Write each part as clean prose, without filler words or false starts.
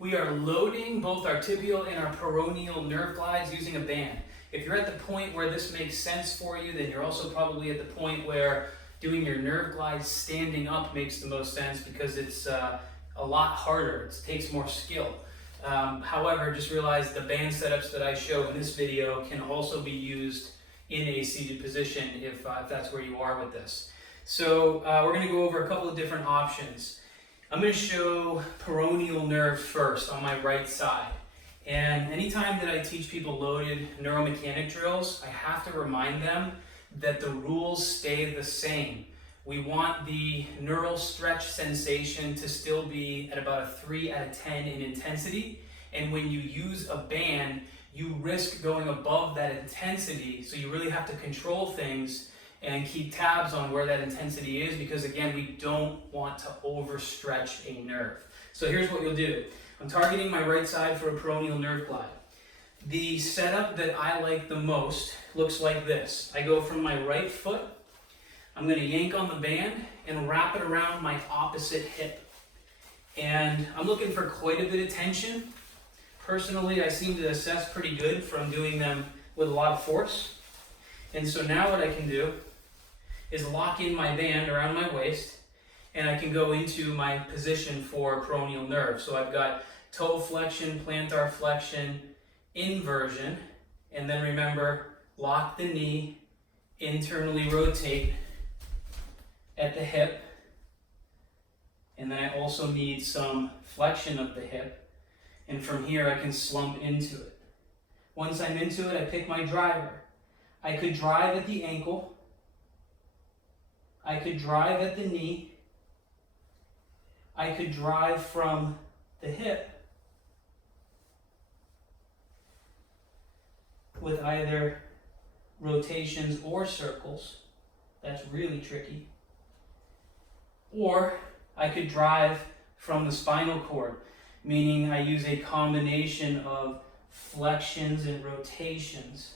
We are loading both our tibial and our peroneal nerve glides using a band. If you're at the point where this makes sense for you, then you're also probably at the point where doing your nerve glides standing up makes the most sense because it's a lot harder. It takes more skill. However, just realize the band setups that I show in this video can also be used in a seated position if that's where you are with this. So we're going to go over a couple of different options. I'm going to show peroneal nerve first on my right side. And anytime that I teach people loaded neuromechanic drills, I have to remind them that the rules stay the same. We want the neural stretch sensation to still be at about a 3 out of 10 in intensity. And when you use a band, you risk going above that intensity. So you really have to control things and keep tabs on where that intensity is because, again, we don't want to overstretch a nerve. So here's what you'll do. I'm targeting my right side for a peroneal nerve glide. The setup that I like the most looks like this. I go from my right foot, I'm going to yank on the band and wrap it around my opposite hip. And I'm looking for quite a bit of tension. Personally, I seem to assess pretty good from doing them with a lot of force. And so now what I can do is lock in my band around my waist and I can go into my position for peroneal nerve. So I've got toe flexion, plantar flexion, inversion, and then remember, lock the knee, internally rotate at the hip, and then I also need some flexion of the hip, and from here I can slump into it. Once I'm into it, I pick my driver. I could drive at the ankle, I could drive at the knee, I could drive from the hip with either rotations or circles. That's really tricky. Or I could drive from the spinal cord, meaning I use a combination of flexions and rotations.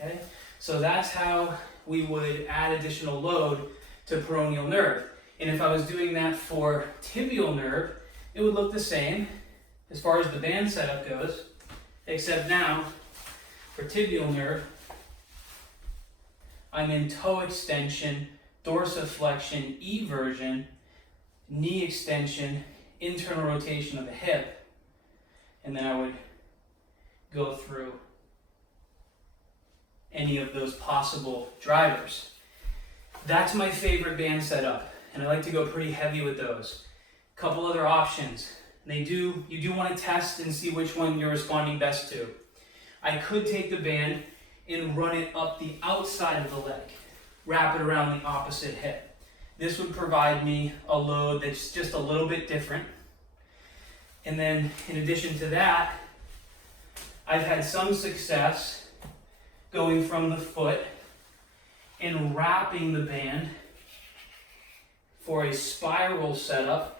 Okay, so that's how we would add additional load to peroneal nerve. And if I was doing that for tibial nerve, it would look the same as far as the band setup goes, except now for tibial nerve, I'm in toe extension, dorsiflexion, eversion, knee extension, internal rotation of the hip, and then I would go through any of those possible drivers. That's my favorite band setup, and I like to go pretty heavy with those. Couple other options. You do want to test and see which one you're responding best to. I could take the band and run it up the outside of the leg, wrap it around the opposite hip. This would provide me a load that's just a little bit different. And then in addition to that, I've had some success going from the foot and wrapping the band for a spiral setup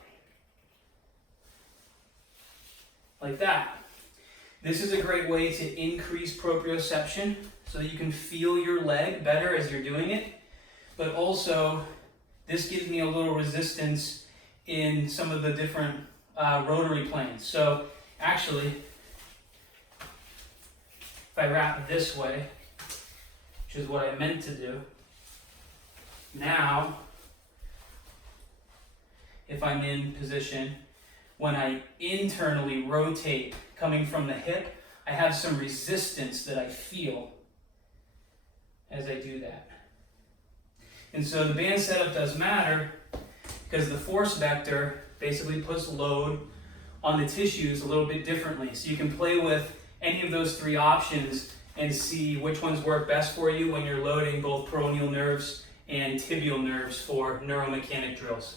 like that. This is a great way to increase proprioception so that you can feel your leg better as you're doing it, but also this gives me a little resistance in some of the different rotary planes. So actually, if I wrap it this way, which is what I meant to do, now if I'm in position, when I internally rotate coming from the hip, I have some resistance that I feel as I do that. And so the band setup does matter because the force vector basically puts load on the tissues a little bit differently. So you can play with any of those three options and see which ones work best for you when you're loading both peroneal nerves and tibial nerves for neuromechanic drills.